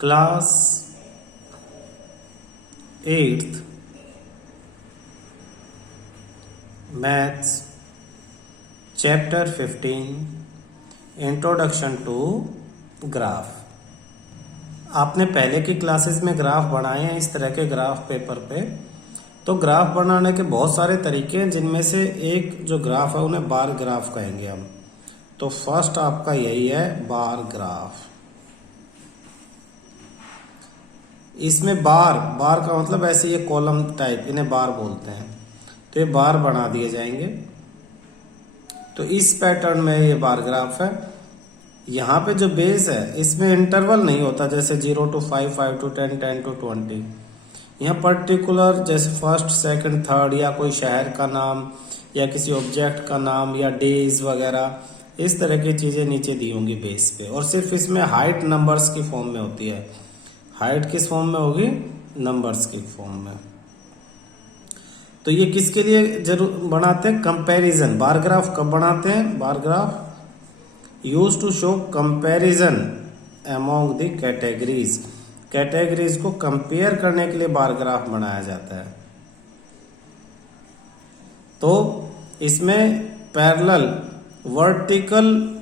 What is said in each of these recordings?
Class 8th maths chapter 15 introduction to graph. आपने पहले की क्लासेस में ग्राफ बनाए हैं इस तरह के ग्राफ पेपर पे। तो ग्राफ बनाने के बहुत सारे तरीके हैं, जिनमें से एक जो ग्राफ है उन्हें बार ग्राफ कहेंगे हम। तो फर्स्ट आपका यही है बार ग्राफ। इसमें बार का मतलब ऐसे ये कॉलम टाइप, इन्हें बार बोलते हैं। तो ये बार बना दिए जाएंगे। तो इस पैटर्न में ये बार ग्राफ है। यहाँ पे जो बेस है इसमें इंटरवल नहीं होता, जैसे 0 to 5, 5 to 10, 10 to 20। यहाँ पर्टिकुलर जैसे फर्स्ट, सेकंड, थर्ड या कोई शहर का नाम या किसी ऑब्जेक्ट का नाम या डेज वगैरह, इस तरह की चीजें नीचे दी होंगी बेस पे। और सिर्फ इसमें हाइट नंबर्स की फॉर्म में होती है। हाइट किस फॉर्म में होगी? नंबर्स की फॉर्म में। तो ये किसके लिए जरूर बनाते हैं? कंपैरिजन। बार ग्राफ कब बनाते हैं? Bar graph use to show comparison among the categories. Categories को कंपेयर करने के लिए बार ग्राफ बनाया जाता है। तो इसमें पैरेलल, वर्टिकल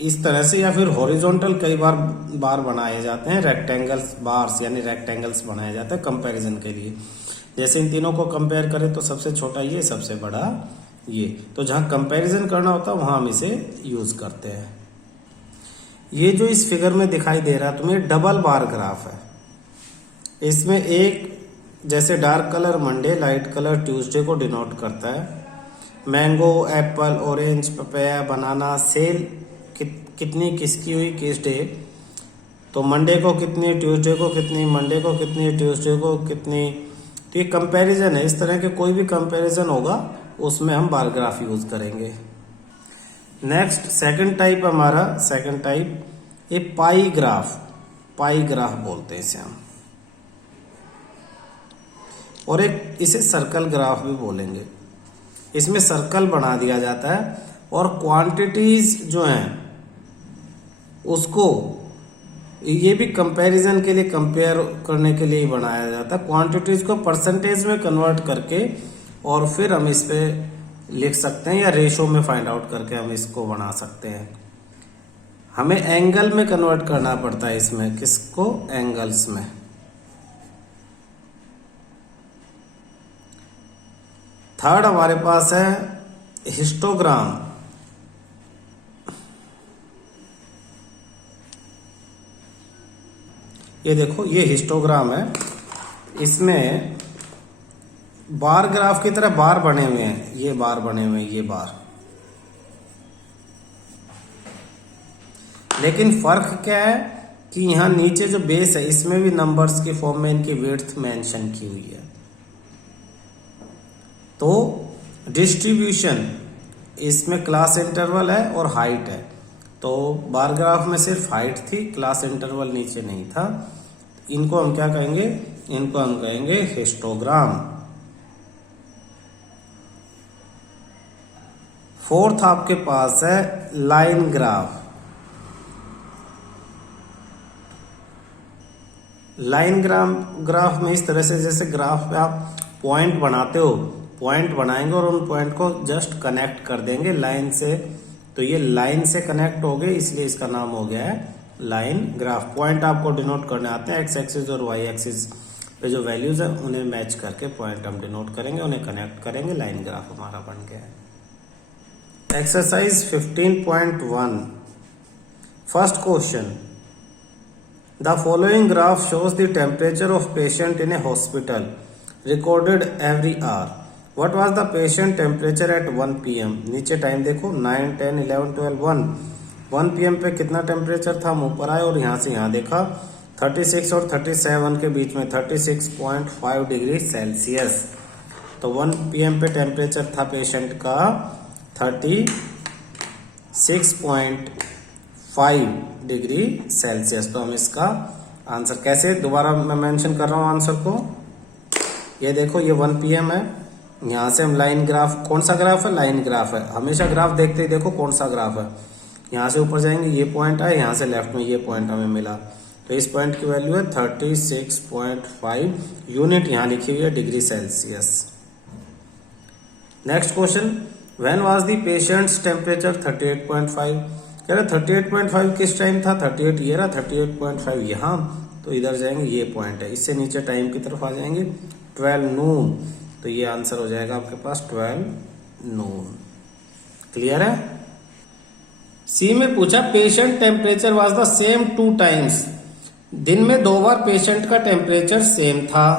इस तरह से या फिर हॉरिजॉन्टल कई बार बनाए जाते हैं। रेक्टेंगल्स बार्स यानी रेक्टेंगल्स बनाए जाते हैं कंपैरिजन के लिए। जैसे इन तीनों को कंपेयर करें तो सबसे छोटा ये, सबसे बड़ा ये। तो जहां कंपैरिजन करना होता है वहां हम इसे यूज करते हैं। ये जो इस फिगर में दिखाई दे रहा है तुम्हें, डबल बार ग्राफ है। इसमें एक जैसे dark colour Monday, light colour Tuesday को डिनोट करता है। मैंगो, एप्पल, ऑरेंज, पपाया, बनाना, सेल कितनी किसकी हुई किस डे। तो मंडे को कितनी, ट्यूसडे को कितनी, मंडे को कितनी, ट्यूसडे को कितनी। तो ये कंपैरिजन है। इस तरह के कोई भी कंपैरिजन होगा उसमें हम बार ग्राफ यूज करेंगे। नेक्स्ट सेकंड टाइप हमारा, सेकंड टाइप ये पाई ग्राफ। पाई ग्राफ बोलते हैं इसे हम। और एक इसे सर्कल ग्राफ भी बोलेंगे। इसमें सर्कल बना दिया जाता है और क्वांटिटीज जो हैं उसको, ये भी कंपैरिजन के लिए, कंपेयर करने के लिए ही बनाया जाता है। क्वांटिटीज को परसेंटेज में कन्वर्ट करके और फिर हम इस पे लिख सकते हैं, या रेशो में फाइंड आउट करके हम इसको बना सकते हैं। हमें एंगल में कन्वर्ट करना पड़ता है इसमें। किसको? एंगल्स में। थर्ड हमारे पास है हिस्टोग्राम। ये देखो, ये हिस्टोग्राम है। इसमें बार ग्राफ की तरह बार बने हुए हैं। ये बार बने हुए हैं, ये बार। लेकिन फर्क क्या है कि यहां नीचे जो बेस है इसमें भी नंबर्स की फॉर्म में इनकी विड्थ मेंशन की हुई है। तो डिस्ट्रीब्यूशन, इसमें क्लास इंटरवल है और हाइट है। तो बार ग्राफ में सिर्फ हाइट थी, क्लास इंटरवल नीचे नहीं था। इनको हम क्या कहेंगे? इनको हम कहेंगे हिस्टोग्राम। फोर्थ आपके पास है लाइन ग्राफ। लाइन ग्राफ में इस तरह से, जैसे ग्राफ पे आप पॉइंट बनाते हो, पॉइंट बनाएंगे और उन पॉइंट को जस्ट कनेक्ट कर देंगे लाइन से। तो ये लाइन से कनेक्ट हो गए, इसलिए इसका नाम हो गया है लाइन ग्राफ। पॉइंट आपको डिनोट करने आते हैं। एक्स एक्सिस और वाई एक्सिस पे जो वैल्यूज है उन्हें मैच करके पॉइंट हम डिनोट करेंगे, उन्हें कनेक्ट करेंगे। लाइन ग्राफ हमारा बन गया है। Exercise 15.1 first question, the following graph shows the temperature of patient in A hospital recorded every hour. What was the patient temperature at 1 PM? नीचे टाइम देखो, 9, 10, 11, 12, 1 PM पे कितना टेम्परेचर था? हम ऊपर आए और यहाँ से यहाँ देखा 36 और 37 के बीच में 36.5 डिग्री सेल्सियस। तो 1 PM पे टेम्परेचर था पेशेंट का 36.5 डिग्री सेल्सियस। तो हम इसका आंसर कैसे, दोबारा मैं मेंशन कर रहा हूँ आंसर को। ये देखो, ये 1 PM है। यहाँ से हम लाइन ग्राफ, कौन सा ग्राफ है? लाइन ग्राफ है। हमेशा ग्राफ देखते ही देखो कौन सा ग्राफ है। यहाँ से ऊपर जाएंगे, ये पॉइंट है, यहाँ से लेफ्ट में ये पॉइंट हमें मिला। तो इस पॉइंट की वैल्यू है 36.5 यूनिट, यहाँ लिखी हुई है degree Celsius. Next question, when was the patients temperature 38.5। कह रहे 38.5 किस टाइम था, 38 ये रहा, 38.5 यहाँ, तो इधर जाएंगे, ये पॉइंट है, इससे नीचे टाइम की तरफ आ जाएंगे 12 नून, तो ये आंसर हो जाएगा आपके पास 12 नून। क्लियर है। सी में पूछा patient temperature was the same 2 times, दिन में 2 बार पेशेंट का टेम्परेचर सेम था।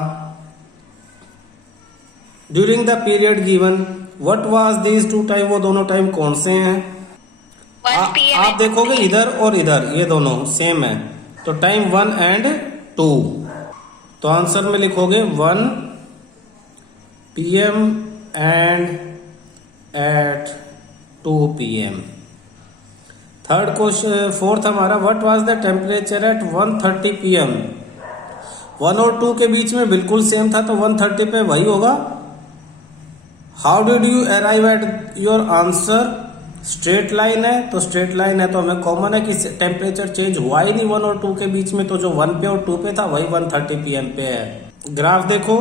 During the period given, what was these 2 time, वो दोनों टाइम कौन से हैं। आप देखोगे इधर और इधर ये दोनों सेम है, तो टाइम 1 एंड 2, तो आंसर में लिखोगे 1 PM and at 2 PM। Third question, fourth हमारा, what was the temperature at 1:30 PM। 1 और 2 के बीच में बिल्कुल सेम था, तो 1:30 पे वही होगा। How did you arrive at your answer, straight line है, तो स्ट्रेट लाइन है तो हमें कॉमन है कि टेम्परेचर चेंज हुआ ही नहीं 1 और 2 के बीच में, तो जो 1 पे और 2 पे था वही 1:30 PM पे है। ग्राफ देखो,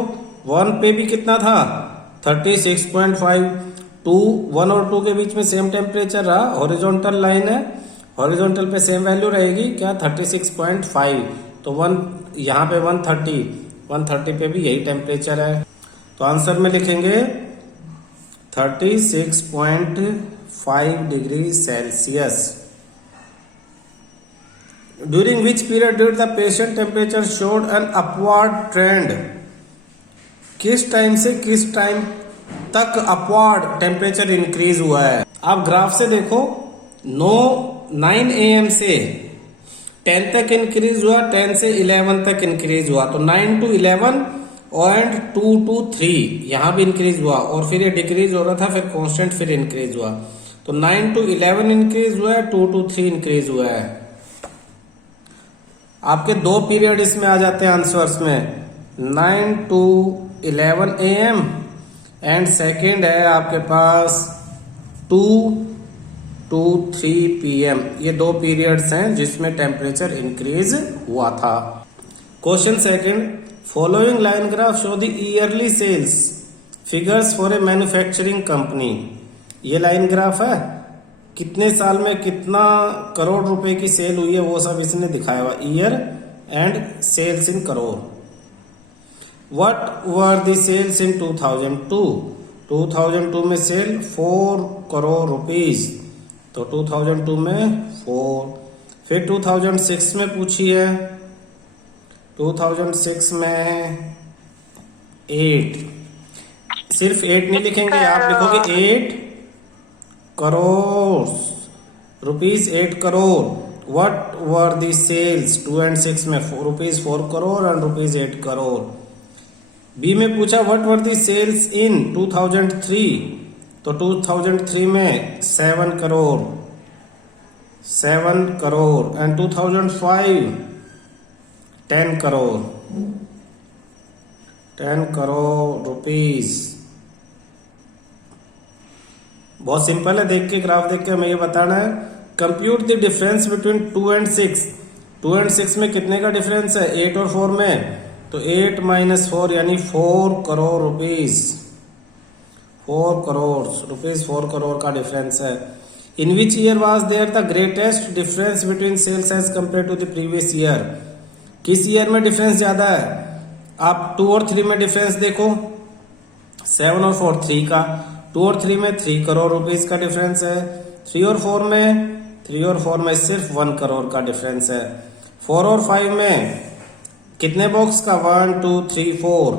1 पे भी कितना था 36.5, 1 और 2 के बीच में सेम टेम्परेचर रहा, हॉरिजॉन्टल लाइन है, हॉरिजॉन्टल पे सेम वैल्यू रहेगी क्या 36.5, तो 1 यहाँ पे 130 पे भी यही टेम्परेचर है, तो आंसर में लिखेंगे 36.5 degree Celsius. During which period did the patient temperature showed an upward trend, किस टाइम से किस टाइम तक अपवर्ड टेम्परेचर इंक्रीज हुआ है। आप ग्राफ से देखो, 9 AM से 10 तक इंक्रीज हुआ, 10 से 11 तक इंक्रीज हुआ, तो 9 to 11 एंड 2 to 3 यहां भी इंक्रीज हुआ, और फिर ये डिक्रीज हो रहा था, फिर कांस्टेंट, फिर इंक्रीज हुआ, तो 9 to 11 इंक्रीज हुआ है, 2 to 3 इंक्रीज हुआ है। आपके 2 पीरियड इसमें आ जाते हैं आंसर्स में, 9 to 11 AM एंड सेकेंड है आपके पास 2 to 3 PM। ये 2 पीरियड्स हैं जिसमें टेम्परेचर इंक्रीज हुआ था। Question second, following line graph show the yearly sales figures for a manufacturing company. ये लाइन ग्राफ है, कितने साल में कितना करोड़ रुपए की सेल हुई है वो सब इसने दिखाया हुआ, year and sales in crore. What were the sales in 2002? 2002 में सेल 4 करोड़ रुपीज, तो 2002 में 4। फिर 2006 में पूछी है, 2006 में 8, सिर्फ 8 नहीं लिखेंगे, आप लिखोगे 8 crore rupees, 8 crore. What were the sales 2 and 6 में, rupees 4 crore and rupees 8 crore. B में पूछा व्हाट वर दी सेल्स इन 2003, तो 2003 में 7 करोड़ एंड 2005 10 करोड़ रुपीज। बहुत सिंपल है, देख के ग्राफ देख के हमें ये बताना है। Compute the difference between 2 and 6। 2 and 6 में कितने का डिफरेंस है, 8 और 4 में, तो 8 - 4 यानी 4 करोड़ रुपीज, 4 करोड़ रुपीज, 4 करोड़ का डिफरेंस है। In which year was there the greatest difference between sales as compare to the previous year. किस ईयर में डिफरेंस ज्यादा है, आप 2 और 3 में डिफरेंस देखो, 7 और 4 3 का, 2 और 3 में 3 करोड़ रुपीज का डिफरेंस है, 3 और 4 में सिर्फ 1 करोड़ का डिफरेंस है। 4 और 5 में कितने बॉक्स का, 1 2 3 4,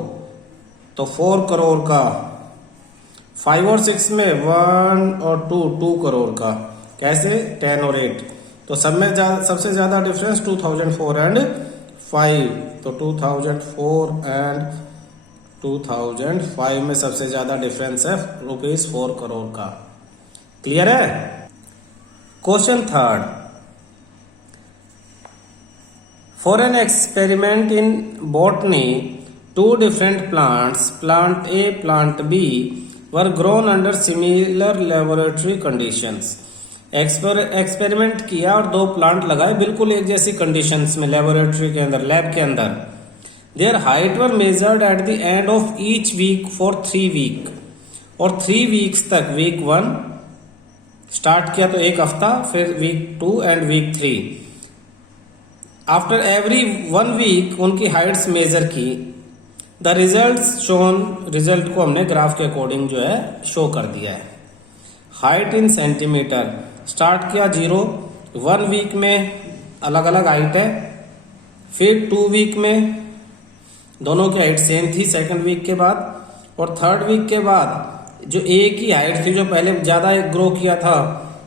तो 4 करोड़ का। 5 और 6 में 1 और 2 करोड़ का। कैसे, 10 और 8, तो सब में सबसे ज्यादा डिफरेंस 2004 एंड 5, तो 2004 एंड 2005 में सबसे ज्यादा डिफरेंस है रुपीज 4 करोड़ का। क्लियर है। Question third, for an experiment in botany 2 different plants, plant A, plant B, were grown under similar laboratory conditions. Experiment किया और 2 प्लांट लगाए बिल्कुल एक जैसी कंडीशंस में, लेबोरेटरी के अंदर, लैब के अंदर। Their height were measured at the end of each week for 3 week, और 3 वीक्स तक, वीक 1 स्टार्ट किया तो 1 हफ्ता, फिर week 2 and week 3, after every 1 week उनकी हाइट्स मेजर की। द रिजल्ट शोन, रिजल्ट को हमने ग्राफ के अकॉर्डिंग जो है शो कर दिया है। हाइट इन सेंटीमीटर, स्टार्ट किया 0, 1 वीक में अलग अलग हाइट है, फिर 2 वीक में दोनों की हाइट सेम थी सेकंड वीक के बाद, और 3rd वीक के बाद जो ए की हाइट थी, जो पहले ज्यादा ग्रो किया था,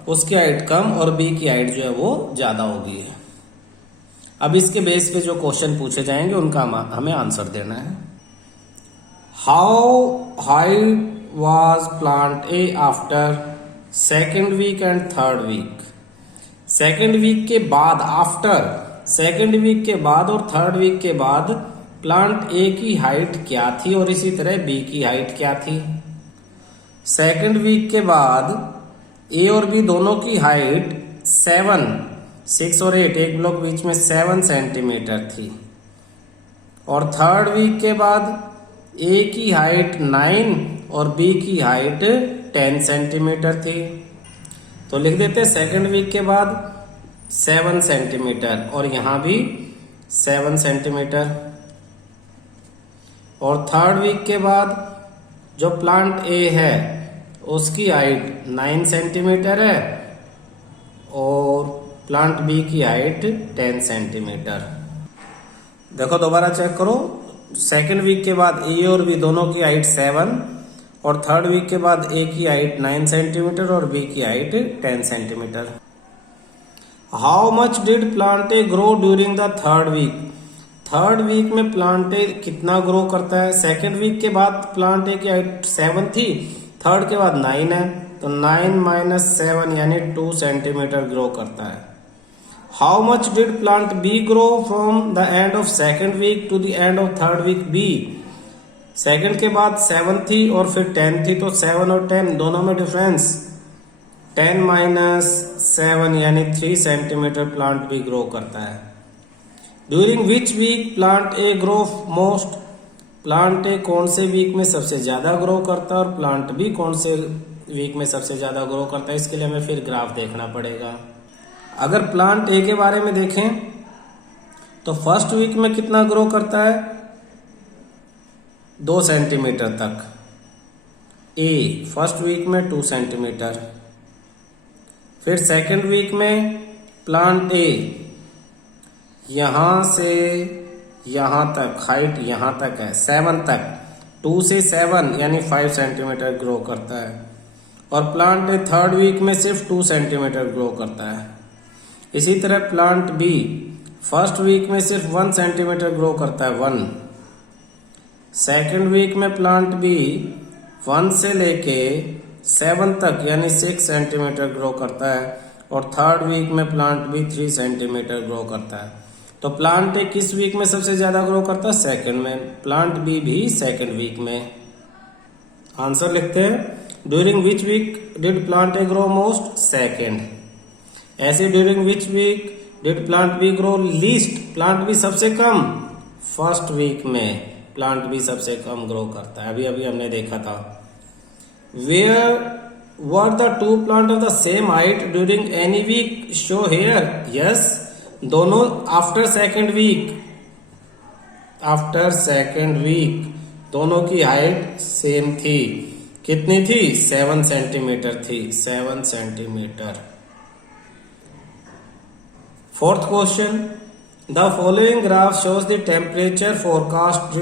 उसकी हाइट कम और बी की हाइट जो है वो ज्यादा होगी। अब इसके बेस पे जो क्वेश्चन पूछे जाएंगे उनका हमें आंसर देना है। How height was plant A after 2nd week and 3rd week. 2nd week के बाद, आफ्टर 2nd वीक के बाद और 3rd वीक के बाद प्लांट ए की हाइट क्या थी और इसी तरह बी की हाइट क्या थी। 2nd वीक के बाद ए और बी दोनों की हाइट 6 और 8, एक ब्लॉक बीच में 7 सेंटीमीटर थी, और 3rd वीक के बाद ए की हाइट 9 और बी की हाइट 10 सेंटीमीटर थी। तो लिख देते 2nd वीक के बाद 7 सेंटीमीटर, और यहां भी 7 सेंटीमीटर, और 3rd वीक के बाद जो प्लांट ए है उसकी हाइट 9 सेंटीमीटर है, और प्लांट बी की हाइट 10 सेंटीमीटर। देखो दोबारा चेक करो, 2nd वीक के बाद ए और बी दोनों की हाइट 7, और 3rd वीक के बाद ए की हाइट 9 सेंटीमीटर और बी की height 10 centimetre. How much did plant A grow during the 3rd week. 3rd week में प्लांट ए कितना ग्रो करता है। 2nd वीक के बाद प्लांट ए की हाइट 7 थी, 3rd के बाद 9 है, तो 9 - 7 यानी 2 सेंटीमीटर ग्रो करता है। How much did plant B grow from the end of 2nd week to the end of 3rd week B. 2nd के बाद 7 थी और फिर 10 थी, तो 7 और 10 दोनों में डिफरेंस, 10 - 7 यानी 3 सेंटीमीटर प्लांट बी ग्रो करता है। During which week plant A grow most. Plant A कौन से वीक में सबसे ज्यादा ग्रो करता है और प्लांट बी कौन से वीक में सबसे ज्यादा ग्रो करता है। इसके लिए हमें फिर ग्राफ देखना पड़ेगा। अगर प्लांट ए के बारे में देखें तो 1st वीक में कितना ग्रो करता है, 2 सेंटीमीटर तक। ए 1st वीक में 2 सेंटीमीटर। फिर 2nd वीक में प्लांट ए यहां से यहां तक हाइट यहां तक है 7 तक, 2 से 7 यानी 5 सेंटीमीटर ग्रो करता है, और प्लांट ए 3rd वीक में सिर्फ 2 सेंटीमीटर ग्रो करता है। इसी तरह प्लांट बी 1st वीक में सिर्फ 1 सेंटीमीटर ग्रो करता है, 1। 2nd वीक में प्लांट बी 1 से लेके 7 तक यानी 6 सेंटीमीटर ग्रो करता है, और 3rd वीक में प्लांट बी 3 सेंटीमीटर ग्रो करता है। तो प्लांट ए किस वीक में सबसे ज्यादा ग्रो करता है, 2nd में। प्लांट बी भी 2nd वीक में। आंसर लिखते हैं, during which week did plant A grow most, 2nd। ऐसे during which week did plant B grow least, plant B सबसे कम, 1st वीक में प्लांट बी सबसे कम ग्रो करता है। अभी हमने देखा था। Where were the 2 plant of the same height during any week, show here. Yes, दोनों after 2nd week, after 2nd week दोनों की हाइट सेम थी। कितनी थी, 7 सेंटीमीटर थी, 7 centimetre. 4th question, the following graph shows the temperature forecast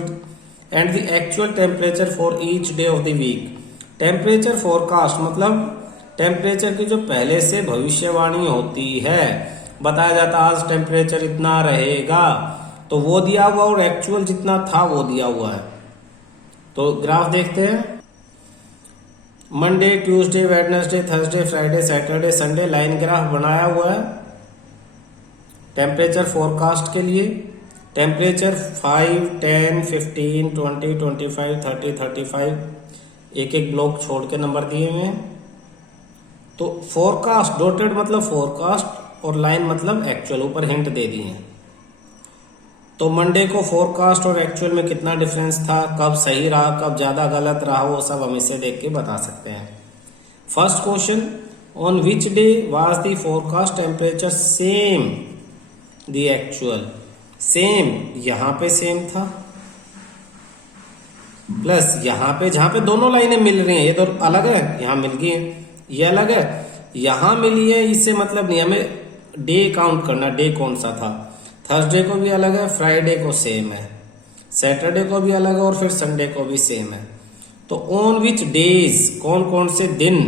and the actual temperature for each day of the week. Temperature forecast मतलब temperature की जो पहले से भविष्यवाणी होती है, बताया जाता आज टेम्परेचर इतना रहेगा, तो वो दिया हुआ और एक्चुअल जितना था वो दिया हुआ है। तो ग्राफ देखते हैं। Monday, Tuesday, Wednesday, Thursday, Friday, Saturday, Sunday line graph बनाया हुआ है टेम्परेचर फोरकास्ट के लिए। टेम्परेचर 5, 10, 15, 20, 25, 30, 35 एक एक ब्लॉक छोड़ के नंबर दिए हुए हैं। तो फोरकास्ट डॉटेड मतलब फोरकास्ट और लाइन मतलब एक्चुअल, ऊपर हिंट दे दी है। तो मंडे को फोरकास्ट और एक्चुअल में कितना डिफरेंस था, कब सही रहा, कब ज्यादा गलत रहा, वो सब हम इसे देख के बता सकते हैं। First question, on which day was the forecast temperature same the actual. Same, यहां पे सेम था, प्लस यहां पे जहां पे दोनों लाइनें मिल रही हैं, ये तो अलग है, यहां मिल गई है, ये अलग है, यहां मिली है, इससे मतलब नहीं, हमें डे काउंट करना, डे कौन सा था। थर्सडे को भी अलग है, फ्राइडे को सेम है, सैटरडे को भी अलग है और फिर संडे को भी सेम है। तो ऑन विच डेज, कौन कौन से दिन,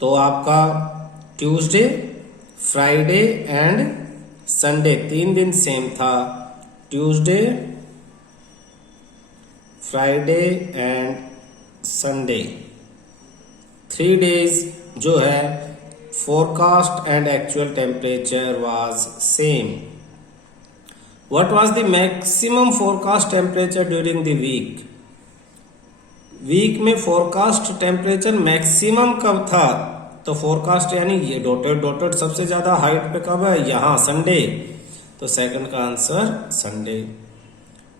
तो आपका ट्यूसडे, फ्राइडे एंड संडे, 3 दिन सेम था, Tuesday, Friday and Sunday. 3 days जो है forecast and actual temperature was same. What was the maximum forecast temperature during the week? Week में फोरकास्ट टेम्परेचर मैक्सिमम कब था, तो फोरकास्ट यानी ये डॉटेड डॉटेड सबसे ज्यादा हाइट पे कब है, यहां संडे, तो सेकंड का answer Sunday.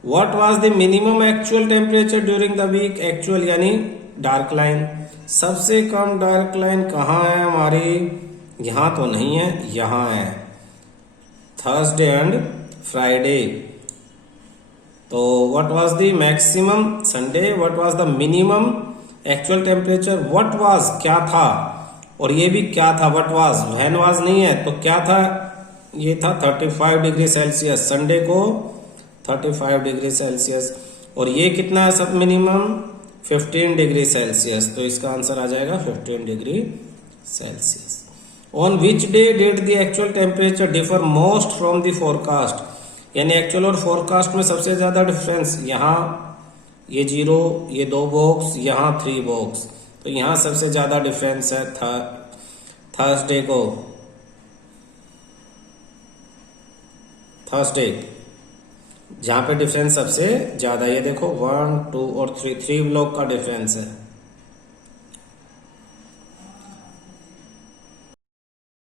What was the minimum actual temperature during the week, actual यानी डार्क लाइन, सबसे कम डार्क लाइन कहाँ है हमारी, यहां तो नहीं है, यहां है, थर्सडे एंड फ्राइडे। तो what was the maximum Sunday, what was the minimum actual temperature, what was क्या था, और ये भी क्या था, व्हाट वाज, व्हेन वाज नहीं है, तो क्या था, ये था 35 डिग्री सेल्सियस, संडे को 35 डिग्री सेल्सियस, और ये कितना है सब मिनिमम 15 डिग्री सेल्सियस, तो इसका आंसर आ जाएगा 15 degree Celsius. On which day did the actual temperature differ most from the forecast, यानी एक्चुअल और फोरकास्ट में सबसे ज्यादा डिफरेंस, यहां ये 0, ये 2 बॉक्स, यहां 3 बॉक्स, तो यहां सबसे ज्यादा डिफरेंस है थर्सडे को, थर्सडे जहां पे डिफरेंस सबसे ज्यादा, ये देखो 1, 2 और 3 ब्लॉक का डिफरेंस है।